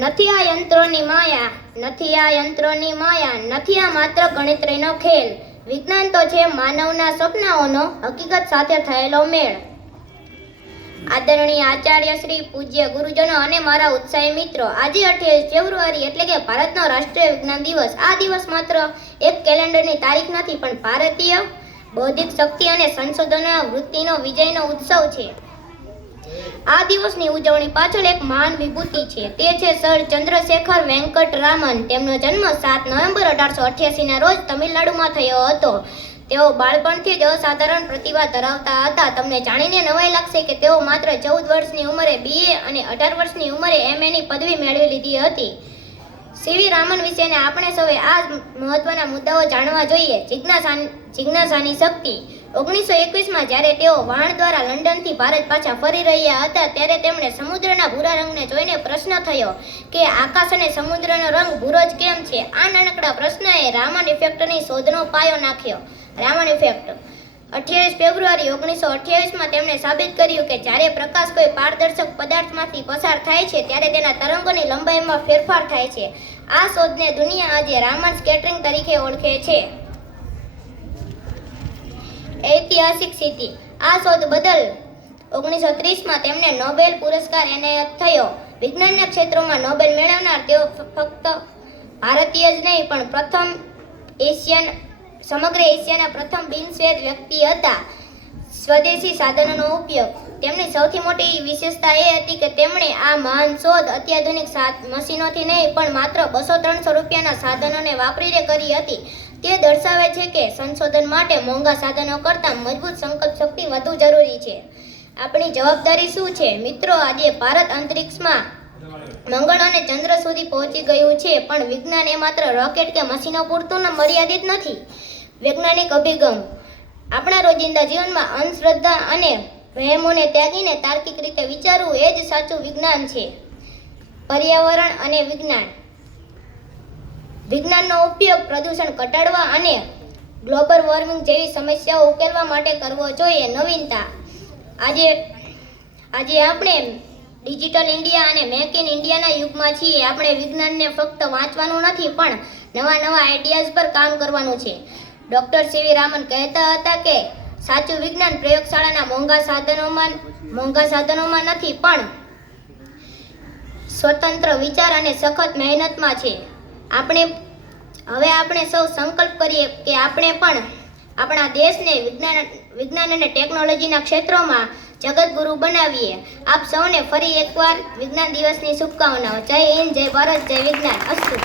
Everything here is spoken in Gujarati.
નથી આ યંત્રોની માયા, નથી આ યંત્રોની માયા, નથી આ માત્ર ગણતરીનો ખેલ. વિજ્ઞાન તો છે માનવના સપનાઓનો હકીકત સાથે થયેલો મેળ. આદરણીય આચાર્ય શ્રી, પૂજ્ય ગુરુજનો અને મારા ઉત્સાહી મિત્રો, આજે 28 ફેબ્રુઆરી એટલે કે ભારતનો રાષ્ટ્રીય વિજ્ઞાન દિવસ. આ દિવસ માત્ર એક કેલેન્ડરની તારીખ નથી, પણ ભારતીય બૌદ્ધિક શક્તિ અને સંશોધનના વૃત્તિનો વિજયનો ઉત્સવ છે. આ દિવસની ઉજવણી પાછળ એક મહાન વિભૂતિ છે. તે છે સર ચંદ્રશેખર વેંકટ રામન. તેમનો જન્મ 7 નવેમ્બર 1888ના રોજ તમિલનાડુમાં થયો હતો. તેઓ બાળપણથી જ અસાધારણ પ્રતિભા ધરાવતા હતા. તમને જાણીને નવાઈ લાગશે કે તેઓ માત્ર 14 વર્ષની ઉંમરે BA અને 18 વર્ષની ઉંમરે MAની પદવી મેળવી લીધી હતી. સીવી રામન વિશેને આપણે સૌએ આ મહત્વના મુદ્દાઓ જાણવા જોઈએ. જિજ્ઞાસાની શક્તિ. 1921માં જ્યારે તેઓ વહાણ દ્વારા લંડનથી ભારત પાછા ફરી રહ્યા હતા, ત્યારે તેમણે સમુદ્રના ભૂરા રંગને જોઈને પ્રશ્ન થયો કે આકાશ અને સમુદ્રનો રંગ ભૂરો જ કેમ છે? આ નાનકડા પ્રશ્નએ રામન ઇફેક્ટની શોધનો પાયો નાખ્યો. રામન ઇફેક્ટ. 28 ફેબ્રુઆરી 1928માં તેમણે સાબિત કર્યું કે જ્યારે પ્રકાશ કોઈ પારદર્શક પદાર્થમાંથી પસાર થાય છે, ત્યારે તેના તરંગોની લંબાઈમાં ફેરફાર થાય છે. આ શોધને દુનિયા આજે રામન સ્કેટરિંગ તરીકે ઓળખે છે. ઐતિહાસિક સિદ્ધિ. આ શોધ બદલ 1930માં તેમને નોબેલ પુરસ્કાર એનાયત થયો. વિજ્ઞાનના ક્ષેત્રમાં નોબેલ મેળવનાર તેઓ ફક્ત ભારતીય જ નહીં, પણ સમગ્ર એશિયાના પ્રથમ બિનશ્વેત વ્યક્તિ હતા. સ્વદેશી સાધનોનો ઉપયોગ. તેમની સૌથી મોટી વિશેષતા એ હતી કે તેમણે આ મહાન શોધ અત્યાધુનિક મશીનોથી નહીં, પણ માત્ર 200-300 રૂપિયાના સાધનોને વાપરીને કરી હતી. તે દર્શાવે છે કે સંશોધન માટે મોંઘા સાધનો કરતાં મજબૂત સંકલ્પ શક્તિ વધુ જરૂરી છે. આપણી જવાબદારી શું છે? મિત્રો, આજે ભારત અંતરિક્ષમાં મંગળ અને ચંદ્ર સુધી પહોંચી ગયું છે, પણ વિજ્ઞાન એ માત્ર રોકેટ કે મશીનો પૂરતું મર્યાદિત નથી. વૈજ્ઞાનિક અભિગમ. આપણા રોજિંદા જીવનમાં અંધશ્રદ્ધા અને વહેમોને ત્યાગીને તાર્કિક રીતે વિચારવું એ જ સાચું વિજ્ઞાન છે. પર્યાવરણ અને વિજ્ઞાન. વિજ્ઞાનનો ઉપયોગ પ્રદૂષણ ઘટાડવા અને ગ્લોબલ વોર્મિંગ જેવી સમસ્યાઓ ઉકેલવા માટે કરવો જોઈએ. નવીનતા. આજે આપણે ડિજિટલ ઇન્ડિયા અને મેક ઇન ઇન્ડિયાના યુગમાં છીએ. આપણે વિજ્ઞાનને ફક્ત વાંચવાનું નથી, પણ નવા આઈડિયાઝ પર કામ કરવાનું છે. ડૉક્ટર સીવી રામન કહેતા હતા કે સાચું વિજ્ઞાન પ્રયોગશાળાના મોંઘા સાધનોમાં નથી, પણ સ્વતંત્ર વિચાર અને સખત મહેનતમાં છે. આપણે સૌ સંકલ્પ કરીએ કે આપણે પણ આપણા દેશને વિજ્ઞાન અને ટેકનોલોજીના ક્ષેત્રોમાં જગતગુરુ બનાવીએ. આપ સૌને ફરી એકવાર વિજ્ઞાન દિવસની શુભકામનાઓ. જય હિન્દ, જય ભારત, જય વિજ્ઞાન. અસ્તુ.